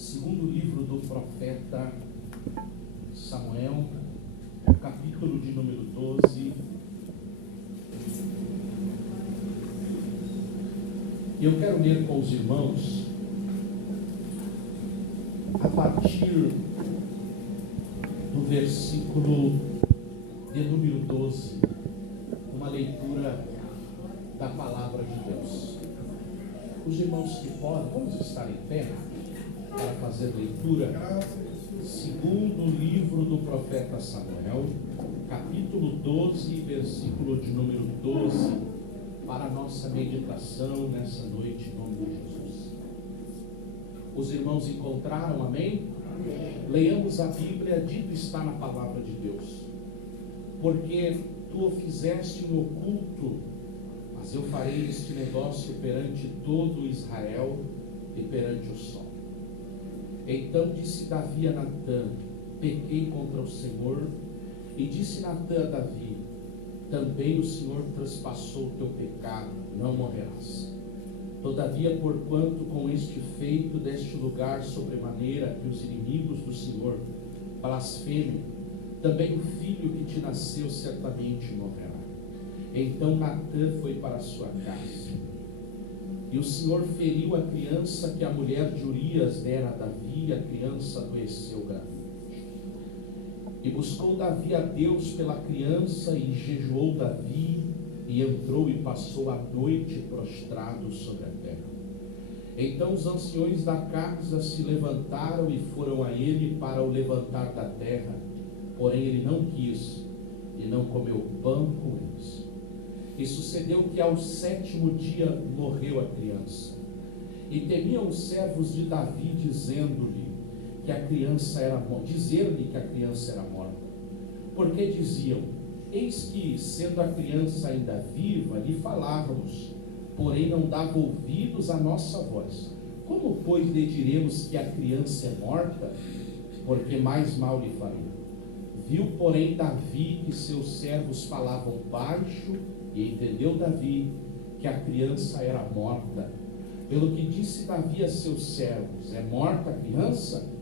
Segundo livro do profeta Samuel, capítulo de número 12. Eu quero ler com os irmãos a partir do versículo de número 12, uma leitura da palavra de Deus. Os irmãos que podem, vamos estar em pé para fazer leitura. Segundo livro do profeta Samuel, capítulo 12, versículo de número 12, para a nossa meditação nessa noite, em nome de Jesus. Os irmãos encontraram, amém? Leiamos a Bíblia, dito está na palavra de Deus. Porque tu o fizeste no oculto, mas eu farei este negócio perante todo Israel e perante o sol. Então disse Davi a Natã: pequei contra o Senhor. E disse Natã a Davi: também o Senhor transpassou o teu pecado, não morrerás. Todavia, porquanto com este feito deste lugar sobremaneira que os inimigos do Senhor blasfemem, também o filho que te nasceu certamente morrerá. Então Natã foi para a sua casa. E o Senhor feriu a criança que a mulher de Urias dera a Davi, e a criança adoeceu gravemente. E buscou Davi a Deus pela criança, e jejuou Davi, e entrou e passou a noite prostrado sobre a terra. Então os anciões da casa se levantaram e foram a ele para o levantar da terra, porém ele não quis, e não comeu pão com eles. E sucedeu que ao 7º dia morreu a criança. E temiam os servos de Davi, dizendo-lhe que a criança era morta, dizer-lhe que a criança era morta. Porque diziam: eis que, sendo a criança ainda viva, lhe falávamos, porém não dava ouvidos à nossa voz. Como, pois, lhe diremos que a criança é morta? Porque mais mal lhe faria. Viu, porém, Davi que seus servos falavam baixo, e entendeu Davi que a criança era morta. Pelo que disse Davi a seus servos: é morta a criança?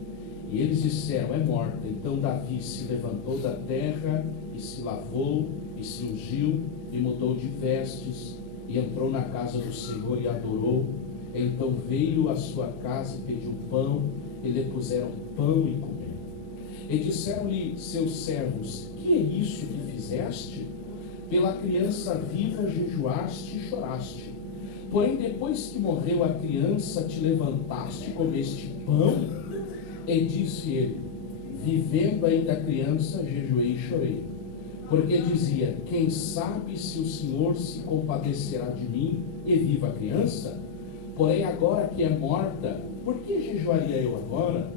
E eles disseram: é morta. Então Davi se levantou da terra, e se lavou, e se ungiu, e mudou de vestes, e entrou na casa do Senhor e adorou. Então veio à sua casa e pediu pão, e lhe puseram pão e comeu. E disseram-lhe seus servos: que é isso que fizeste? Pela criança viva jejuaste e choraste. Porém, depois que morreu a criança, te levantaste e comeste pão? E disse ele: vivendo ainda a criança, jejuei e chorei. Porque dizia: quem sabe se o Senhor se compadecerá de mim e viva a criança? Porém, agora que é morta, por que jejuaria eu agora?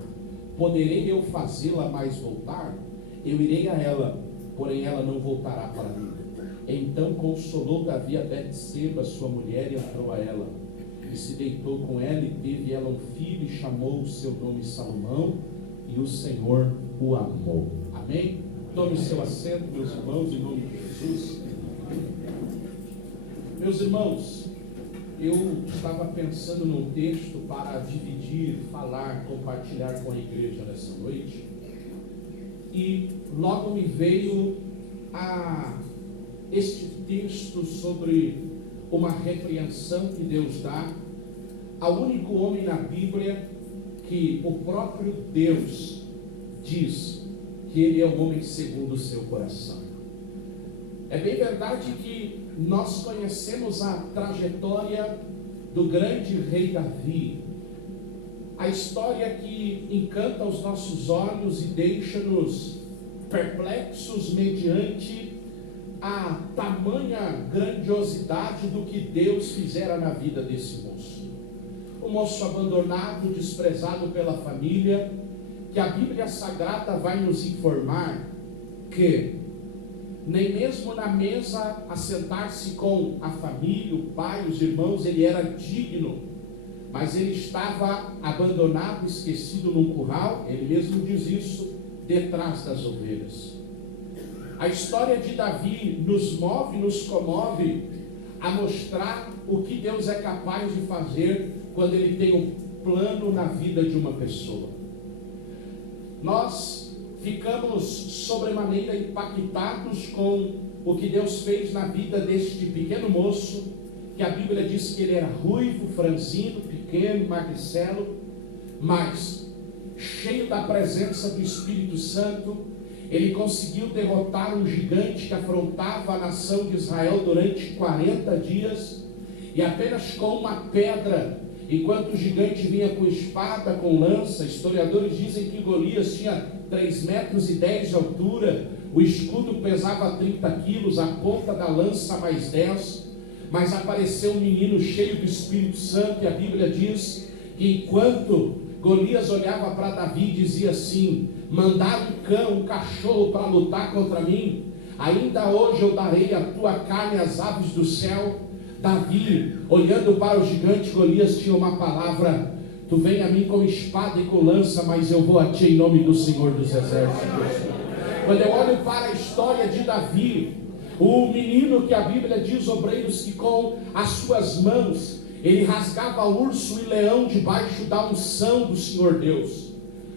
Poderei eu fazê-la mais voltar? Eu irei a ela, porém ela não voltará para mim. Então consolou Davi a Betseba, sua mulher, e entrou a ela. E se deitou com ela, e teve ela um filho, e chamou o seu nome Salomão, e o Senhor o amou. Amém? Tome o seu assento, meus irmãos, em nome de Jesus. Meus irmãos, eu estava pensando num texto para dividir, falar, compartilhar com a igreja nessa noite, e logo me veio este texto sobre uma repreensão que Deus dá ao único homem na Bíblia que o próprio Deus diz que ele é um homem segundo o seu coração. É bem verdade que nós conhecemos a trajetória do grande rei Davi, a história que encanta os nossos olhos e deixa-nos perplexos mediante a tamanha grandiosidade do que Deus fizera na vida desse moço. Um moço abandonado, desprezado pela família, que a Bíblia Sagrada vai nos informar que nem mesmo na mesa a sentar-se com a família, o pai, os irmãos, ele era digno, mas ele estava abandonado, esquecido num curral, ele mesmo diz isso, detrás das ovelhas. A história de Davi nos move, nos comove a mostrar o que Deus é capaz de fazer quando Ele tem plano na vida de uma pessoa. Nós ficamos sobremaneira impactados com o que Deus fez na vida deste pequeno moço, que a Bíblia diz que ele era ruivo, franzino, pequeno, magricelo, mas cheio da presença do Espírito Santo, ele conseguiu derrotar um gigante que afrontava a nação de Israel durante 40 dias, e apenas com uma pedra, enquanto o gigante vinha com espada, com lança. Historiadores dizem que Golias tinha 3,10 metros de altura, o escudo pesava 30 quilos, a ponta da lança mais 10, mas apareceu um menino cheio do Espírito Santo, e a Bíblia diz que enquanto Golias olhava para Davi e dizia assim: mandar um cão, um cachorro para lutar contra mim, ainda hoje eu darei a tua carne às aves do céu. Davi, olhando para o gigante Golias, tinha uma palavra: tu vem a mim com espada e com lança, mas eu vou a ti em nome do Senhor dos Exércitos. Quando eu olho para a história de Davi, o menino que a Bíblia diz, obreiros, que com as suas mãos ele rasgava urso e leão debaixo da unção do Senhor Deus.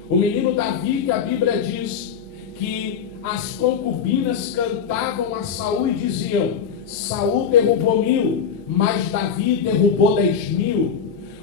O menino Davi, que a Bíblia diz que as concubinas cantavam a Saul e diziam: Saul derrubou 1000, mas Davi derrubou 10.000.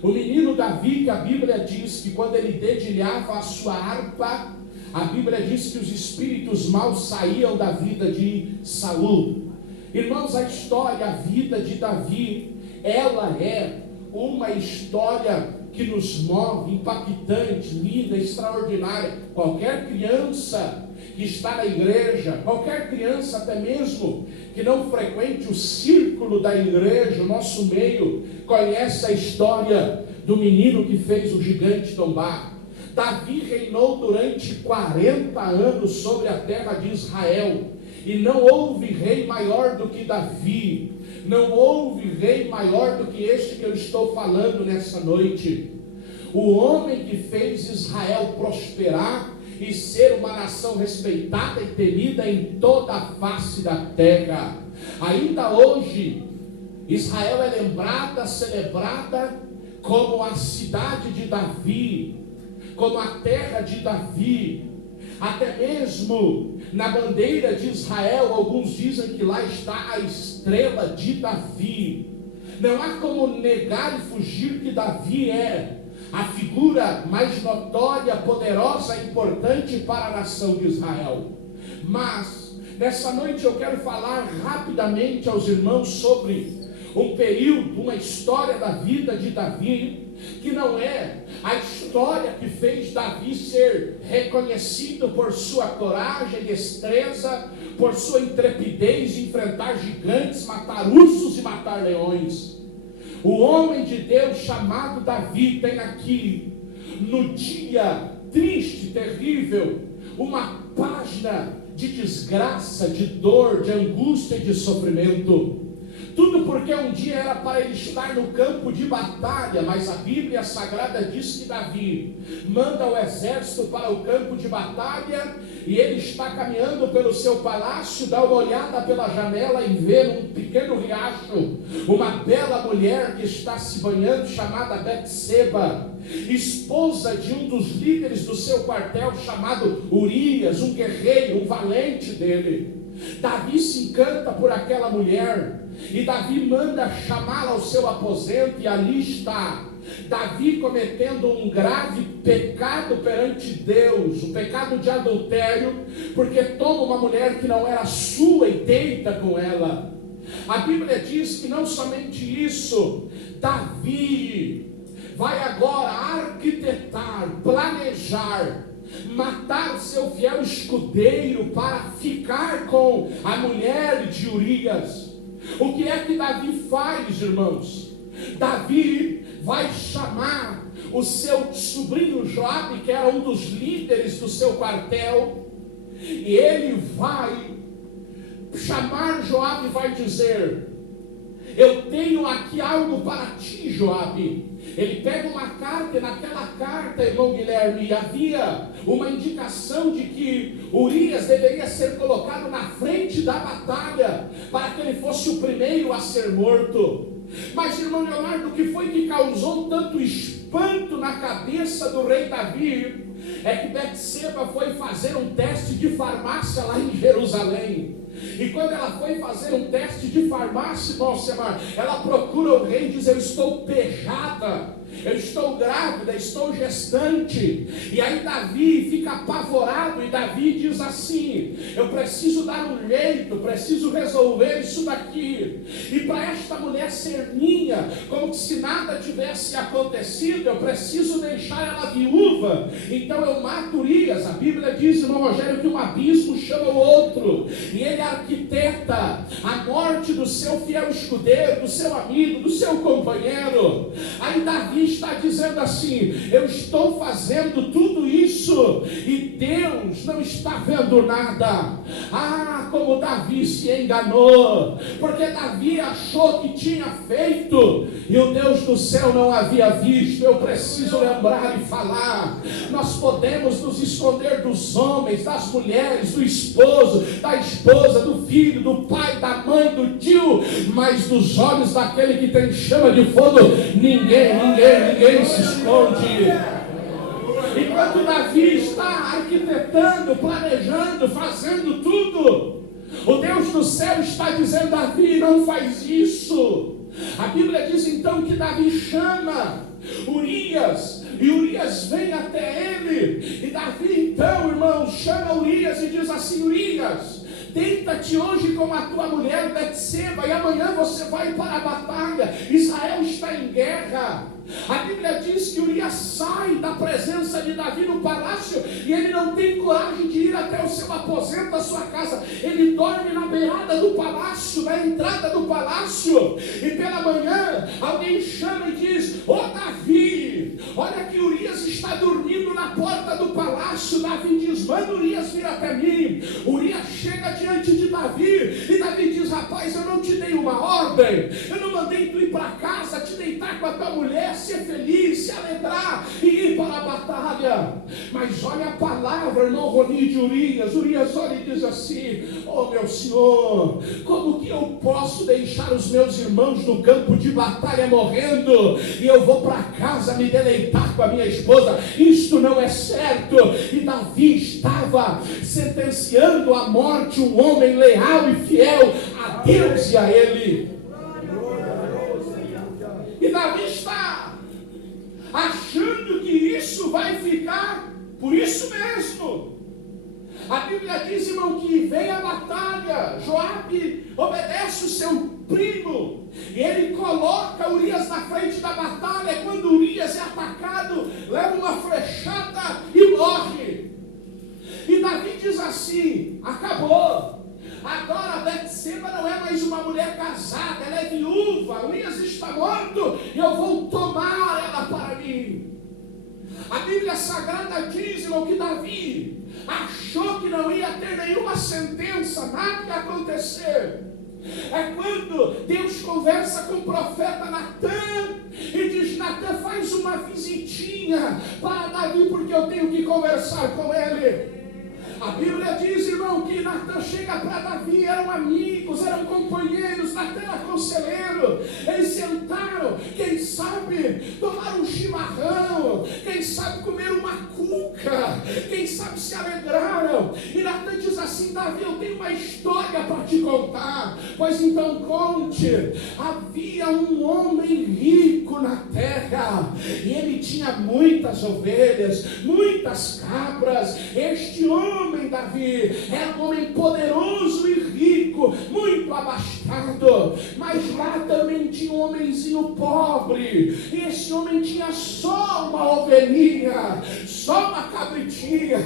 O menino Davi, que a Bíblia diz que quando ele dedilhava a sua harpa, a Bíblia diz que os espíritos maus saíam da vida de Saul. Irmãos, a história, a vida de Davi, ela é uma história que nos move, impactante, linda, extraordinária. Qualquer criança que está na igreja, qualquer criança até mesmo que não frequente o círculo da igreja, o nosso meio, conhece a história do menino que fez o gigante tombar. Davi reinou durante 40 anos sobre a terra de Israel, e não houve rei maior do que Davi. Não houve rei maior do que este que eu estou falando nessa noite. O homem que fez Israel prosperar e ser uma nação respeitada e temida em toda a face da terra. Ainda hoje, Israel é lembrada, celebrada como a cidade de Davi, como a terra de Davi. Até mesmo na bandeira de Israel, alguns dizem que lá está a estrela de Davi. Não há como negar e fugir que Davi é a figura mais notória, poderosa e importante para a nação de Israel. Mas nessa noite eu quero falar rapidamente aos irmãos sobre um período, uma história da vida de Davi, que não é a história que fez Davi ser reconhecido por sua coragem, destreza, por sua intrepidez de enfrentar gigantes, matar ursos e matar leões. O homem de Deus chamado Davi tem aqui, no dia triste, terrível, uma página de desgraça, de dor, de angústia e de sofrimento. Tudo porque um dia era para ele estar no campo de batalha, mas a Bíblia Sagrada diz que Davi manda o exército para o campo de batalha, e ele está caminhando pelo seu palácio, dá uma olhada pela janela e vê num pequeno riacho uma bela mulher que está se banhando, chamada Betseba, esposa de um dos líderes do seu quartel, chamado Urias, um guerreiro, um valente dele. Davi se encanta por aquela mulher, e Davi manda chamá-la ao seu aposento, e ali está Davi cometendo um grave pecado perante Deus, o pecado de adultério, porque toma uma mulher que não era sua e deita com ela. A Bíblia diz que não somente isso, Davi vai agora arquitetar, planejar, matar seu fiel escudeiro para ficar com a mulher de Urias. O que é que Davi faz, irmãos? Davi vai chamar o seu sobrinho Joabe, que era um dos líderes do seu quartel, e ele vai chamar Joabe e vai dizer: eu tenho aqui algo para ti, Joabe. Ele pega uma carta, e naquela carta, irmão Guilherme, havia uma indicação de que Urias deveria ser colocado na frente da batalha, para que ele fosse o primeiro a ser morto. Mas, irmão Leonardo, o que foi que causou tanto espanto espanto na cabeça do rei Davi é que Betseba foi fazer um teste de farmácia lá em Jerusalém. E quando ela foi fazer um teste de farmácia, ela procura o rei e diz: eu estou pejada, eu estou grávida, estou gestante. E aí Davi fica apavorado, e Davi diz assim: eu preciso dar um jeito, preciso resolver isso daqui. E para esta mulher ser minha, como se nada tivesse acontecido, eu preciso deixar ela viúva. Então eu mato Urias. A Bíblia diz, irmão Rogério, que um abismo chama o outro, e ele arquiteta a morte do seu fiel escudeiro, do seu amigo, do seu companheiro. Aí Davi está dizendo assim: eu estou fazendo tudo isso e Deus não está vendo nada. Ah, como Davi se enganou, porque Davi achou que tinha feito e o Deus do céu não havia visto. Eu preciso lembrar e falar: nós podemos nos esconder dos homens, das mulheres, do esposo, da esposa, do filho, do pai, da mãe, do tio, mas dos olhos daquele que tem chama de fogo, ninguém se esconde. Enquanto Davi está arquitetando, planejando, fazendo tudo, o Deus do céu está dizendo: Davi, não faz isso. A Bíblia diz então que Davi chama Urias, e Urias vem até ele, e Davi então, irmão, chama Urias e diz assim: Urias, deita-te hoje com a tua mulher Betseba, e amanhã você vai para a batalha. Israel está em guerra. A Bíblia diz que Urias sai da presença de Davi no palácio, e ele não tem coragem de ir até o seu aposento, a sua casa. Ele dorme na beirada do palácio, na entrada do palácio. E pela manhã alguém chama e diz: ô Davi, olha que Urias está dormindo na porta do palácio. Davi diz: manda Urias vir até mim. Urias chega diante de Davi, e Davi diz: rapaz, eu não te dei uma ordem, eu não mandei tu ir para casa, te deitar com a tua mulher, ser feliz, se alegrar e ir para a batalha. Mas olha a palavra, irmão Roni, de Urias. Urias olha e diz assim: oh meu senhor, como que eu posso deixar os meus irmãos no campo de batalha morrendo e eu vou para casa me deleitar com a minha esposa? Isto não é certo. E Davi estava sentenciando à morte um homem leal e fiel a Deus e a ele. E Davi está achando que isso vai ficar por isso mesmo. A Bíblia diz, irmão, que vem a batalha. Joabe obedece o seu primo, e ele coloca Urias na frente da batalha. Quando Urias é atacado, leva uma flechada e morre. E Davi diz assim: acabou. Agora Betseba não é mais uma mulher casada, ela é viúva. Urias está morto e eu vou tomar ela para mim. A Bíblia Sagrada diz, irmão, que Davi achou que não ia ter nenhuma sentença, nada ia acontecer. É quando Deus conversa com o profeta Natan e diz: Natan, faz uma visitinha para Davi, porque eu tenho que conversar com ele. A Bíblia diz, irmão, que Natan chega para Davi, eram amigos, eram companheiros, Natan era conselheiro. Eles sentaram, quem sabe tomar um chimarrão, quem sabe comer uma cuca, quem sabe se alegraram. E Natan diz assim: Davi, eu tenho uma história para te contar. Pois então conte. Havia um homem rico na terra, e ele tinha muitas ovelhas, muitas cabras. Este homem, Davi, era um homem poderoso e rico, muito abastado, mas lá também tinha um homenzinho pobre, e esse homem tinha só uma ovelhinha, só uma cabritinha.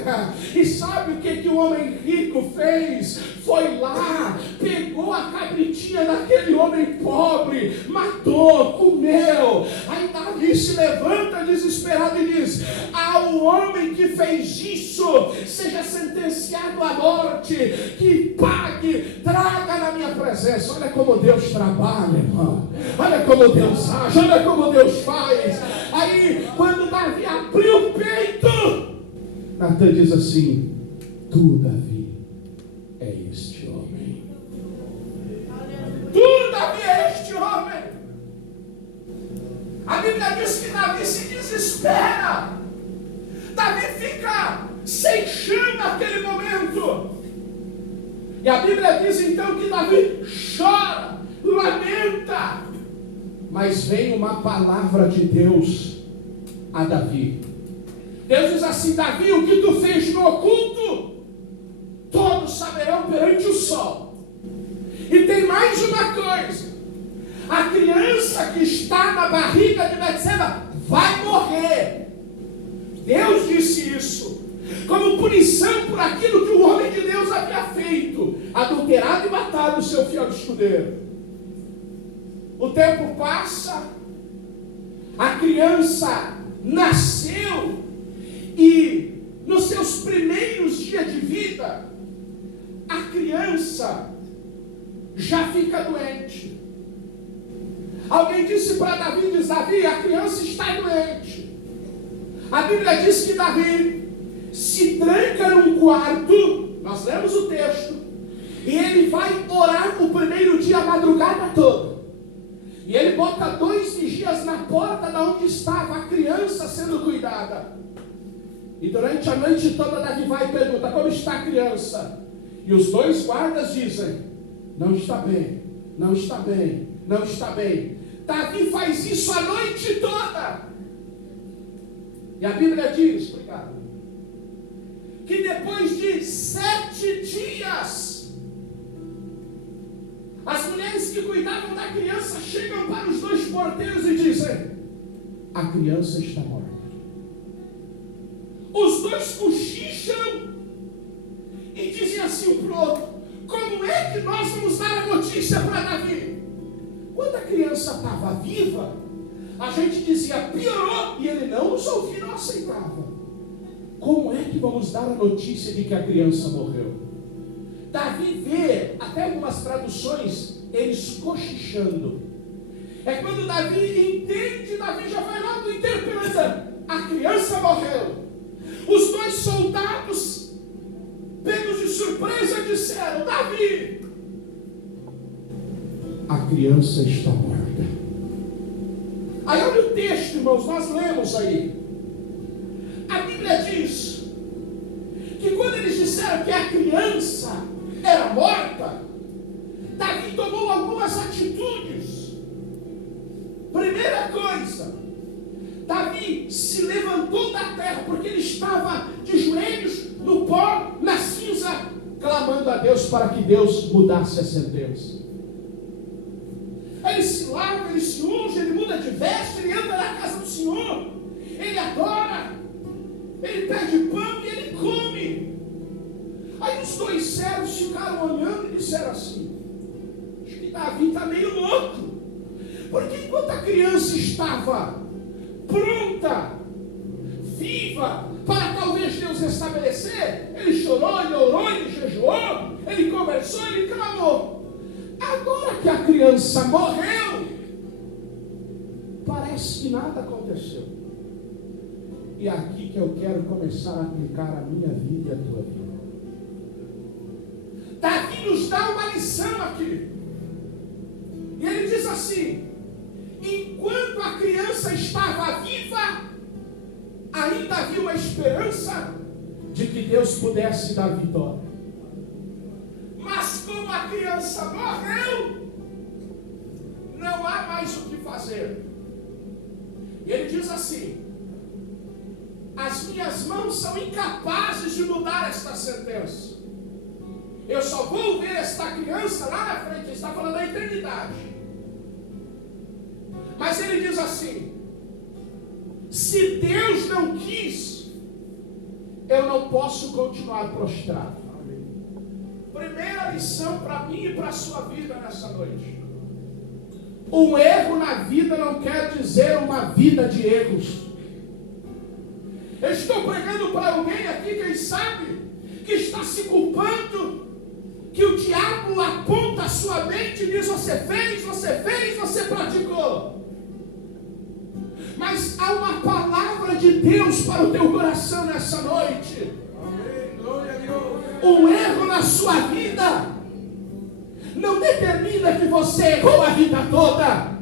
E sabe o que o homem rico fez? Foi lá, pegou a cabritinha daquele homem pobre, matou, comeu. Aí Davi se levanta desesperado e diz: ao homem que fez isso, seja sentenciado à morte, que pague, traga na minha presença. Olha como Deus trabalha, irmão. Olha como Deus age, olha como Deus faz. Aí, quando Davi abriu o peito, Natan diz assim: tu, Davi, é este homem. Tu, Davi, é este homem. A Bíblia diz que Davi se desespera. desespera. Davi fica sem chão naquele momento. E a Bíblia diz então que Davi chora, lamenta. Mas vem uma palavra de Deus a Davi. Deus diz assim: Davi, o que tu fez no oculto, todos saberão perante o sol. E tem mais uma coisa: a criança que está na barriga de Betseba vai morrer. Deus disse isso como punição por aquilo que o homem de Deus havia feito, adulterado e matado o seu fiel escudeiro. O tempo passa, a criança nasceu e nos seus primeiros dias de vida, a criança já fica doente. Alguém disse para Davi, diz: Davi, a criança está doente. A Bíblia diz que Davi se tranca num quarto, nós lemos o texto, e ele vai orar o primeiro dia, a madrugada toda. E ele bota 2 vigias na porta de onde estava a criança sendo cuidada. E durante a noite toda Davi vai e pergunta: como está a criança? E os 2 guardas dizem: não está bem, não está bem, não está bem. Davi faz isso a noite toda. E a Bíblia diz, obrigado, que depois de 7 dias, as mulheres que cuidavam da criança chegam para os 2 porteiros e dizem: a criança está morta. Os 2 cochicham e dizem assim um para o outro: como é que nós vamos dar a notícia para Davi? Quando a criança estava viva, a gente dizia: piorou, e ele não nos ouvia, não aceitava. Como é que vamos dar a notícia de que a criança morreu? Davi vê, até algumas traduções, eles cochichando. É quando Davi entende, Davi já vai logo interpretando: a criança morreu. Os 2 soldados, pegos de surpresa, disseram: Davi, a criança está morta. Aí olha o texto, irmãos, nós lemos aí. A Bíblia diz que quando eles disseram que a criança era morta, Davi tomou algumas atitudes. Primeira coisa, Davi se levantou da terra, porque ele estava de joelhos no pó, na cinza, clamando a Deus para que Deus mudasse a sentença. Ele se lava, ele se unge, ele muda de veste, ele anda na casa do Senhor, ele adora, ele pede pão e ele come. Aí os 2 servos ficaram olhando e disseram assim: acho que Davi está meio louco, porque enquanto a criança estava pronta, viva, para talvez Deus restabelecer, ele chorou, ele orou, ele jejuou, ele conversou, ele clamou. Agora que a criança morreu, parece que nada aconteceu. E é aqui que eu quero começar a aplicar a minha vida e a tua vida. Davi nos dá uma lição aqui. E ele diz assim: enquanto a criança estava viva, ainda havia uma esperança de que Deus pudesse dar vitória. Mas como a criança morreu, não há mais o que fazer. E ele diz assim: as minhas mãos são incapazes de mudar esta sentença. Eu só vou ver esta criança lá na frente. Ele está falando da eternidade. Mas ele diz assim: se Deus não quis, eu não posso continuar prostrado. Primeira lição para mim e para a sua vida nessa noite: um erro na vida não quer dizer uma vida de erros. Eu estou pregando para alguém aqui, quem sabe, que está se culpando, que o diabo aponta a sua mente e diz: você fez, você praticou. Mas há uma palavra de Deus para o teu coração nessa noite. Um erro na sua vida não determina que você errou a vida toda.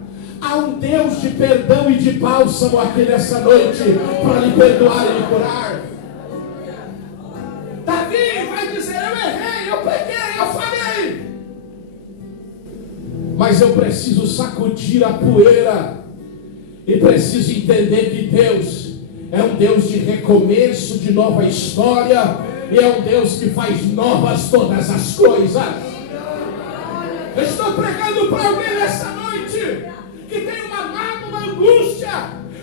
Há um Deus de perdão e de bálsamo aqui nessa noite para lhe perdoar e lhe curar. Davi vai dizer: eu errei, eu pequei, eu falhei, mas eu preciso sacudir a poeira e preciso entender que Deus é um Deus de recomeço, de nova história, e é um Deus que faz novas todas as coisas. Eu estou pregando para alguém nessa noite que tem uma mágoa, uma angústia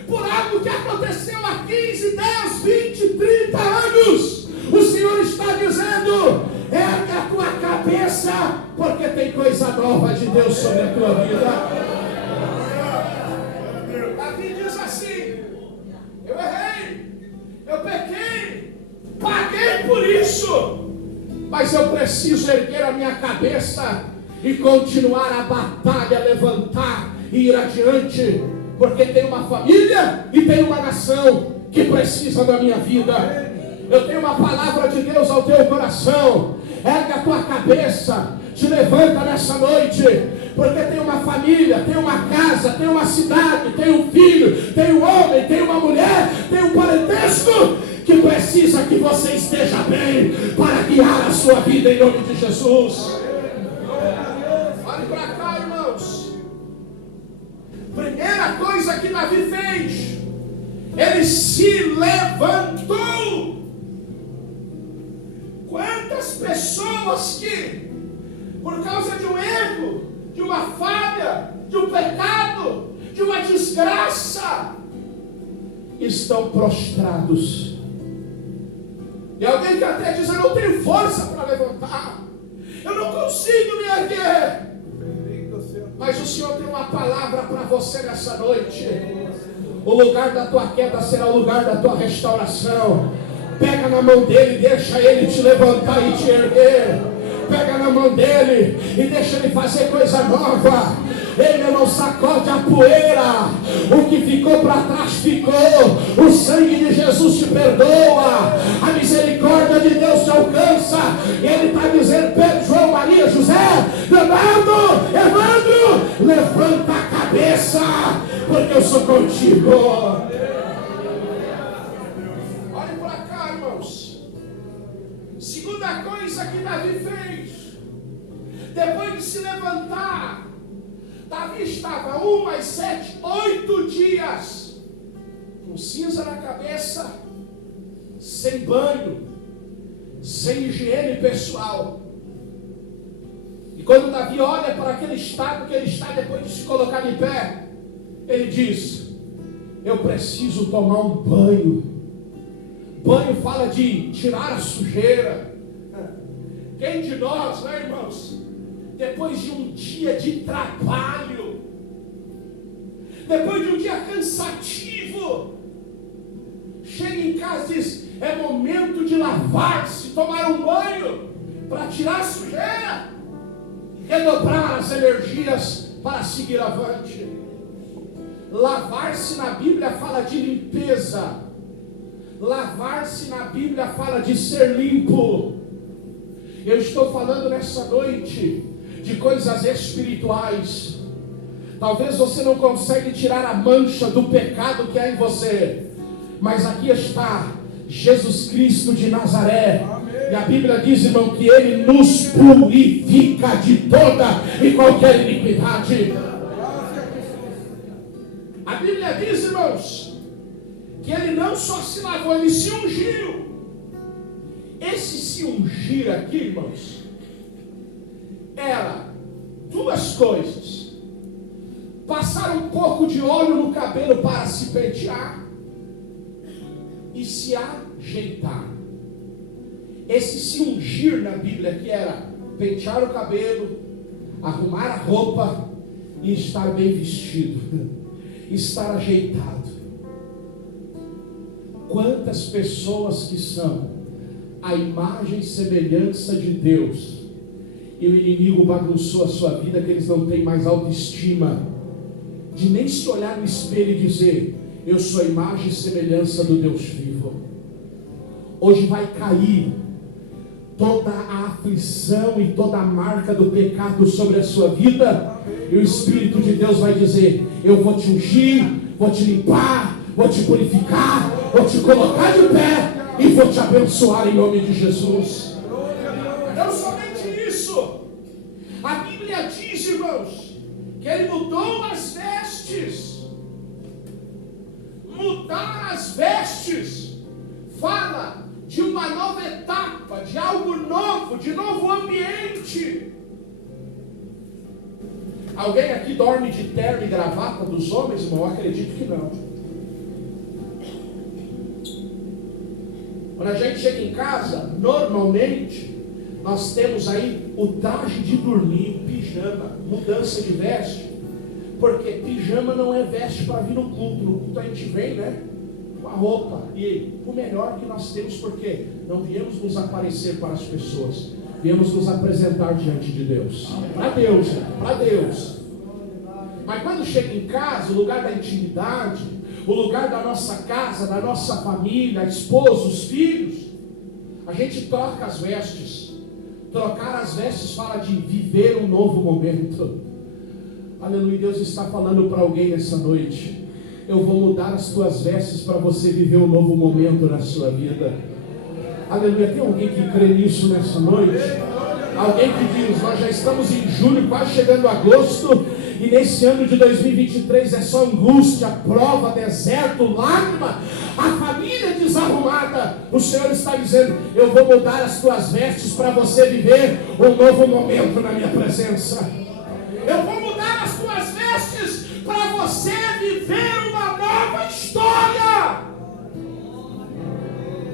por algo que aconteceu há 15, 10, 20, 30 anos. O Senhor está dizendo: ergue a tua cabeça, porque tem coisa nova de Deus sobre a tua vida. Davi diz assim: eu errei, eu pequei, paguei por isso, mas eu preciso erguer a minha cabeça e continuar a batalha, levantar e ir adiante, porque tem uma família e tem uma nação que precisa da minha vida. Eu tenho uma palavra de Deus ao teu coração. Ergue a tua cabeça, te levanta nessa noite, porque tem uma família, tem uma casa, tem uma cidade, tem um filho, tem um homem, tem uma mulher, tem um parentesco que precisa que você esteja bem para guiar a sua vida em nome de Jesus. Olhe para cá, irmãos. Primeira coisa que Davi fez, ele se levantou. Quantas pessoas que, por causa de um erro, de uma falha, de um pecado, de uma desgraça, estão prostrados. E alguém que até diz: eu não tenho força para levantar, eu não consigo me erguer. Mas o Senhor tem uma palavra para você nessa noite. O lugar da tua queda será o lugar da tua restauração. Pega na mão dele, deixa ele te levantar e te erguer. Pega na mão dele e deixa ele fazer coisa nova. Ei, meu irmão, sacode a poeira. O que ficou para trás ficou. O sangue de Jesus te perdoa. A misericórdia de Deus te alcança. E ele está dizendo: Pedro, João, Maria, José, Leonardo, Evandro, levanta a cabeça, porque eu sou contigo. Segunda coisa que Davi fez, depois de se levantar, Davi estava 1 mais 7, 8 dias com cinza na cabeça, sem banho, sem higiene pessoal. E quando Davi olha para aquele estado que ele está depois de se colocar em pé, ele diz: eu preciso tomar um banho. Banho fala de tirar a sujeira. Quem de nós, né, irmãos, depois de um dia de trabalho, depois de um dia cansativo, chega em casa e diz: é momento de lavar-se, tomar um banho para tirar a sujeira, redobrar as energias para seguir avante. Lavar-se na Bíblia fala de limpeza. Lavar-se na Bíblia fala de ser limpo. Eu estou falando nessa noite de coisas espirituais. Talvez você não consiga tirar a mancha do pecado que há em você, mas aqui está Jesus Cristo de Nazaré. Amém. E a Bíblia diz, irmão, que Ele nos purifica de toda e qualquer iniquidade. A Bíblia diz, irmãos, que Ele não só se lavou, Ele se ungiu. Esse se ungir aqui, irmãos, era duas coisas: passar um pouco de óleo no cabelo para se pentear e se ajeitar. Esse se ungir na Bíblia aqui era pentear o cabelo, arrumar a roupa e estar bem vestido, estar ajeitado. Quantas pessoas que são a imagem e semelhança de Deus, e o inimigo bagunçou a sua vida, que eles não têm mais autoestima, de nem se olhar no espelho e dizer: eu sou a imagem e semelhança do Deus vivo. Hoje vai cair toda a aflição e toda a marca do pecado sobre a sua vida, E o Espírito de Deus vai dizer: eu vou te ungir, vou te limpar, vou te purificar, vou te colocar de pé e vou te abençoar em nome de Jesus. Não somente isso, a Bíblia diz, irmãos, que Ele mudou as vestes. Mudar as vestes fala de uma nova etapa, de algo novo, de novo ambiente. Alguém aqui dorme de terno e gravata dos homens, irmão? Eu acredito que não. Quando a gente chega em casa, normalmente nós temos aí o traje de dormir, pijama, mudança de veste. Porque pijama não é veste para vir no culto. No culto a gente vem, né, com a roupa. E o melhor que nós temos, porque não viemos nos aparecer para as pessoas, viemos nos apresentar diante de Deus. Para Deus, para Deus. Mas quando chega em casa, o lugar da intimidade, o lugar da nossa casa, da nossa família, esposos, filhos, a gente troca as vestes. Trocar as vestes fala de viver um novo momento. Aleluia, Deus está falando para alguém nessa noite: eu vou mudar as tuas vestes para você viver um novo momento na sua vida. Aleluia, tem alguém que crê nisso nessa noite? Alguém que diz: nós já estamos em julho, quase chegando a agosto, e nesse ano de 2023 é só angústia, prova, deserto, lágrima, a família desarrumada. O Senhor está dizendo: eu vou mudar as tuas vestes para você viver um novo momento na minha presença. Eu vou mudar as tuas vestes para você viver uma nova história.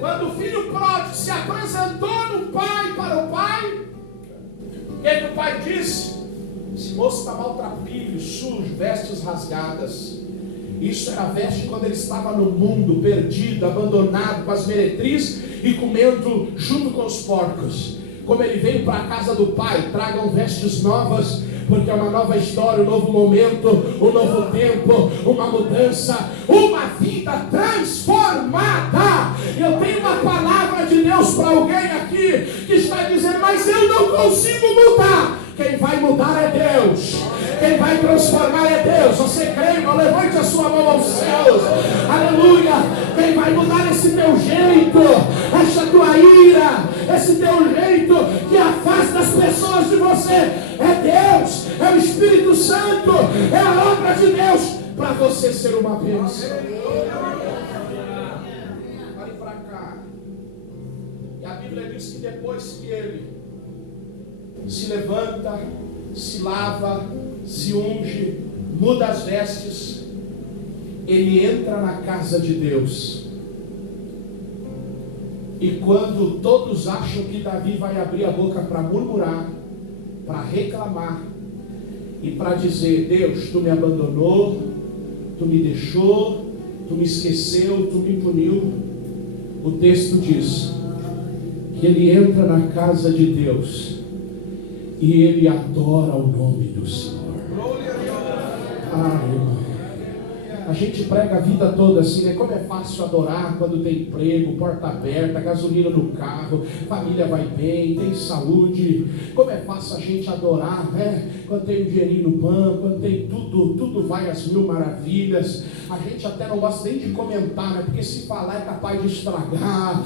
Quando o filho pródigo se apresentou no pai para o pai, o que o pai disse? Esse moço está maltrapilho, sujo, vestes rasgadas. Isso era veste quando ele estava no mundo, perdido, abandonado, com as meretrizes e comendo junto com os porcos. Como ele veio para a casa do pai, tragam vestes novas, porque é uma nova história, um novo momento, um novo tempo, uma mudança, uma vida transformada. Eu tenho uma palavra de Deus para alguém aqui que está dizendo: mas eu não consigo mudar. Quem vai mudar é Deus. Quem vai transformar é Deus. Você crê, irmão? Levante a sua mão aos céus. Aleluia. Quem vai mudar esse teu jeito, essa tua ira, esse teu jeito que afasta as pessoas de você, é Deus, é o Espírito Santo, é a obra de Deus para você ser uma bênção. Olhe para cá. E a Bíblia diz que depois que ele se levanta, se lava, se unge, muda as vestes, ele entra na casa de Deus. E quando todos acham que Davi vai abrir a boca para murmurar, para reclamar e para dizer: Deus, tu me abandonou, tu me deixou, tu me esqueceu, tu me puniu, o texto diz que ele entra na casa de Deus e ele adora o nome do Senhor. Irmão, a gente prega a vida toda assim, né? Como é fácil adorar quando tem emprego, porta aberta, gasolina no carro, família vai bem, tem saúde. Como é fácil a gente adorar, né? Quando tem um dinheirinho no banco, quando tem tudo vai às mil maravilhas. A gente até não gosta nem de comentar, né? Porque se falar é capaz de estragar.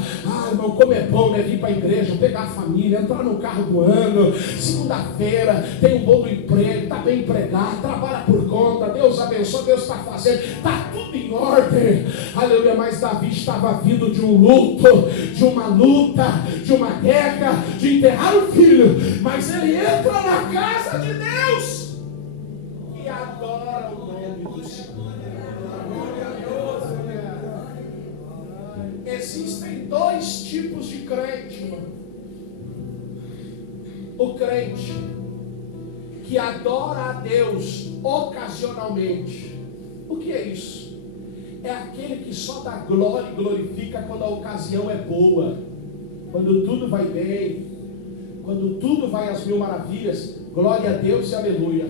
Irmão, como é bom, né? Vir para a igreja, pegar a família, entrar no carro do ano, segunda-feira, tem um bom emprego, está bem empregado, trabalha por conta, Deus abençoa, Deus está fazendo. Está tudo em ordem, aleluia. Mas Davi estava vindo de um luto, de uma luta, de uma guerra, de enterrar o filho. Mas ele entra na casa de Deus e adora o nome do Senhor. Existem dois tipos de crente, irmão. O crente que adora a Deus ocasionalmente. O que é isso? É aquele que só dá glória e glorifica quando a ocasião é boa, quando tudo vai bem, quando tudo vai às mil maravilhas. Glória a Deus e aleluia.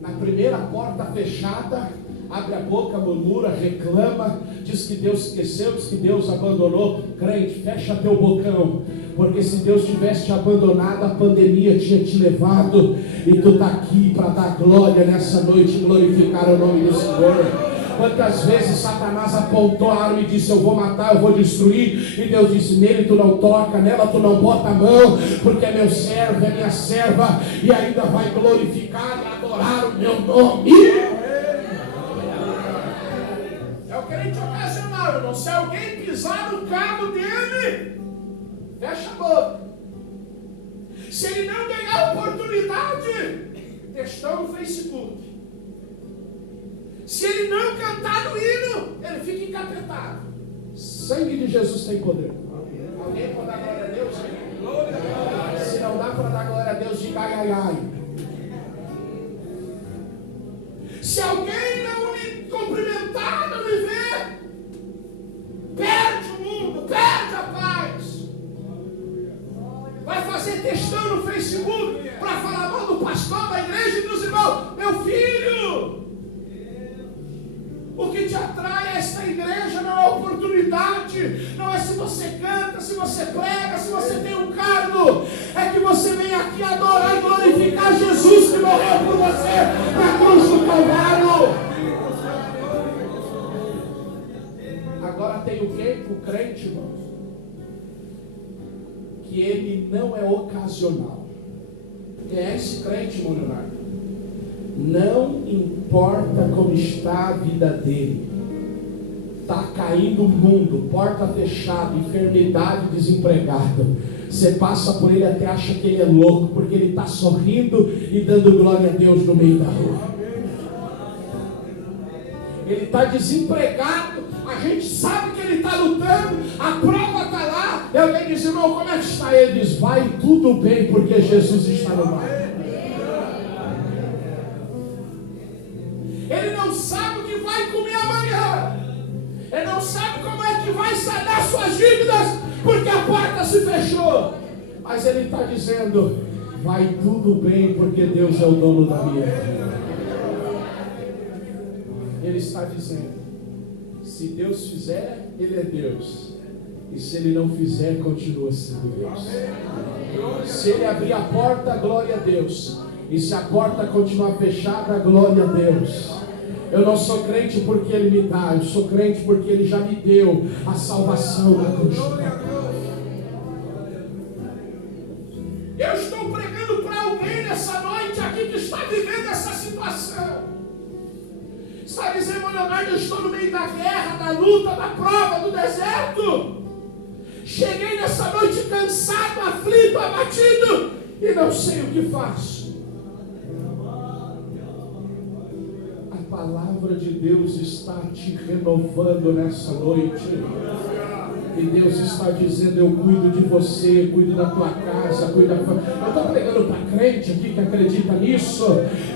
Na primeira porta fechada, abre a boca, murmura, reclama, diz que Deus esqueceu, diz que Deus abandonou. Crente, fecha teu bocão, Porque se Deus tivesse te abandonado, a pandemia tinha te levado. E tu está aqui para dar glória nessa noite e glorificar o nome do Senhor. Quantas vezes Satanás apontou a arma e disse: eu vou matar, eu vou destruir. E Deus disse: nele tu não toca, nela tu não bota a mão, porque é meu servo, é minha serva, e ainda vai glorificar e adorar o meu nome. É o crente ocasional, irmão. Se alguém pisar no cabo dele, fecha a boca. Se ele não ganhar oportunidade, textão no Facebook. Se ele não cantar no hino, ele fica encapetado. Sangue de Jesus tem poder. Alguém pode dar glória a Deus aí? Se não dá para dar glória a Deus, diga ai, ai, ai. Se alguém não lhe cumprimentar, não lhe ver, perde o mundo, perde a paz. Vai fazer textão no Facebook para falar mal do pastor, da igreja e dos irmãos. Meu filho, o que te atrai a esta igreja não é oportunidade, não é se você canta, se você prega, se você tem um cargo, é que você vem aqui adorar e glorificar Jesus que morreu por você na cruz do Calvário. Agora tem o quê? O crente, irmão, que ele não é ocasional. É esse crente, irmão Leonardo. Não importa como está a vida dele, está caindo o mundo, porta fechada, enfermidade, desempregado. Você passa por ele até acha que ele é louco, porque ele está sorrindo e dando glória a Deus no meio da rua. Ele está desempregado, a gente sabe que ele está lutando, a prova está lá. E alguém diz: irmão, como é que está? Ele diz: vai tudo bem, porque Jesus está no mar. Ele não sabe o que vai comer amanhã. Ele não sabe como é que vai sanar suas dívidas, porque a porta se fechou. Mas ele está dizendo: vai tudo bem, porque Deus é o dono da minha vida. Ele está dizendo: se Deus fizer, Ele é Deus. E se Ele não fizer, continua sendo Deus. Se Ele abrir a porta, glória a Deus. E se a porta continuar fechada, glória a Deus. Eu não sou crente porque Ele me dá, eu sou crente porque Ele já me deu a salvação na cruz. Eu estou pregando para alguém nessa noite aqui que está vivendo essa situação. Está dizendo: Leonardo, eu estou no meio da guerra, da luta, da prova, do deserto. Cheguei nessa noite cansado, aflito, abatido e não sei o que faço. A palavra de Deus está te renovando nessa noite. E Deus está dizendo: eu cuido de você, cuido da tua casa, cuido da tua... Eu estou pregando para crente aqui que acredita nisso.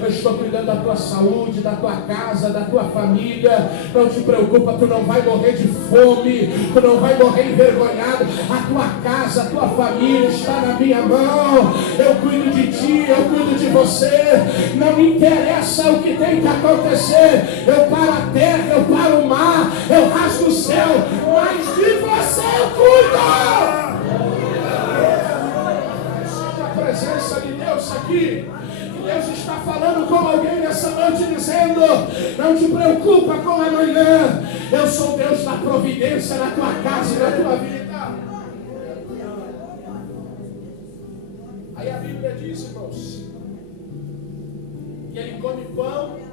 Eu estou cuidando da tua saúde, da tua casa, da tua família. Não te preocupa, tu não vai morrer de fome, tu não vai morrer envergonhado. A tua casa, a tua família está na minha mão. Eu cuido de ti, eu cuido de você. Não me interessa o que tem que acontecer. Eu paro a terra, eu paro o mar, eu rasgo o céu, mas de você eu cuido. Sinta a presença de Deus aqui. Deus está falando com alguém nessa noite, dizendo: não te preocupa com amanhã. Eu sou Deus da providência na tua casa e na tua vida. Aí a Bíblia diz, irmãos, que ele come pão.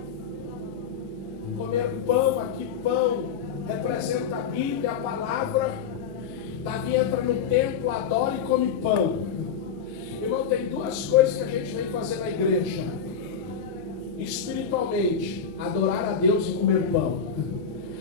Comer pão, aqui pão representa a Bíblia, a palavra. Davi entra no templo, adora e come pão. Irmão, tem duas coisas que a gente vem fazer na igreja: espiritualmente, adorar a Deus e comer pão.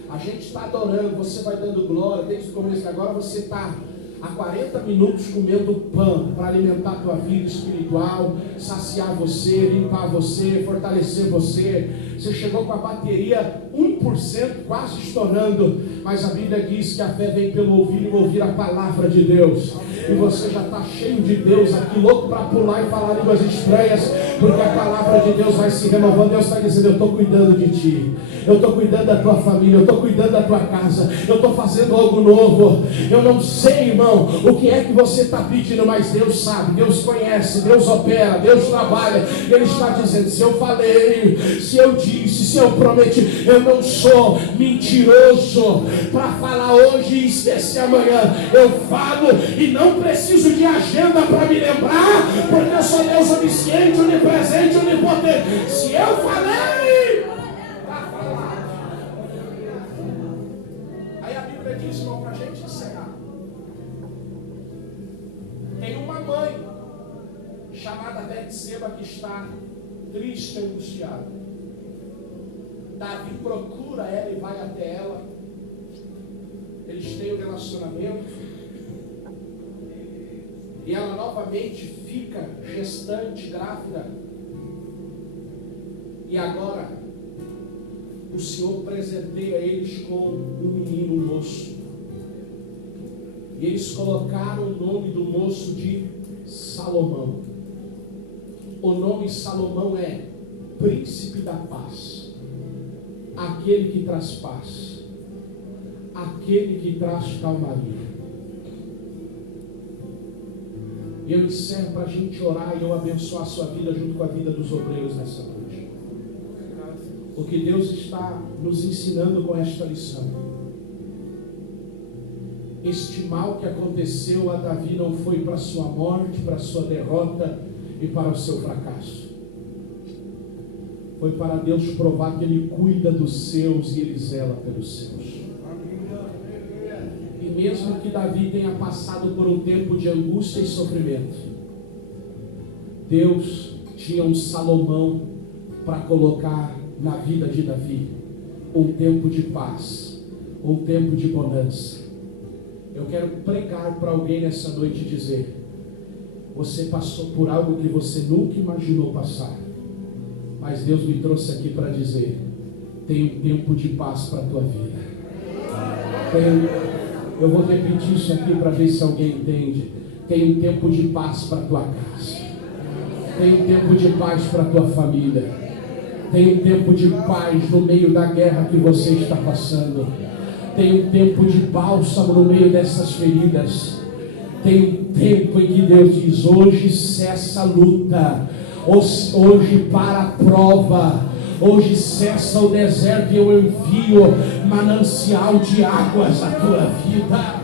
A gente está adorando, você vai dando glória desde o começo, que agora você está há 40 minutos comendo pão para alimentar a tua vida espiritual, saciar você, limpar você, fortalecer você. Você chegou com a bateria 1 1%, quase estourando, mas a Bíblia diz que a fé vem pelo ouvir e ouvir a palavra de Deus. E você já está cheio de Deus aqui, louco para pular e falar línguas estranhas, porque a palavra de Deus vai se renovando. Deus está dizendo: eu estou cuidando de ti, eu estou cuidando da tua família, eu estou cuidando da tua casa, eu estou fazendo algo novo. Eu não sei, irmão, o que é que você está pedindo, mas Deus sabe, Deus conhece, Deus opera, Deus trabalha. Ele está dizendo: se eu falei, se eu disse, se eu prometi, eu não sou mentiroso para falar hoje e esquecer amanhã. Eu falo e não preciso de agenda para me lembrar, porque eu sou Deus onisciente, onipresente, onipotente. Se eu falei, está falado. Aí a Bíblia diz, irmão, para a gente encerrar, tem uma mãe chamada Betseba que está triste, angustiada. Davi procura ela e vai até ela. Eles têm um relacionamento. E ela novamente fica gestante, grávida. E agora o Senhor presenteia eles com um menino, um moço. E eles colocaram o nome do moço de Salomão. O nome Salomão é Príncipe da Paz, aquele que traz paz, aquele que traz calmaria. E eu encerro para a gente orar e eu abençoar a sua vida junto com a vida dos obreiros nessa noite. O que Deus está nos ensinando com esta lição: este mal que aconteceu a Davi não foi para a sua morte, para a sua derrota e para o seu fracasso. Foi para Deus provar que Ele cuida dos seus e Ele zela pelos seus. E mesmo que Davi tenha passado por um tempo de angústia e sofrimento, Deus tinha um Salomão para colocar na vida de Davi um tempo de paz, um tempo de bonança. Eu quero pregar para alguém nessa noite e dizer: você passou por algo que você nunca imaginou passar, mas Deus me trouxe aqui para dizer: tem um tempo de paz para a tua vida. Eu vou repetir isso aqui para ver se alguém entende. Tem um tempo de paz para a tua casa. Tem um tempo de paz para a tua família. Tem um tempo de paz no meio da guerra que você está passando. Tem um tempo de bálsamo no meio dessas feridas. Tem um tempo em que Deus diz: hoje cessa a luta, hoje para a prova, hoje cessa o deserto e eu envio manancial de águas à tua vida.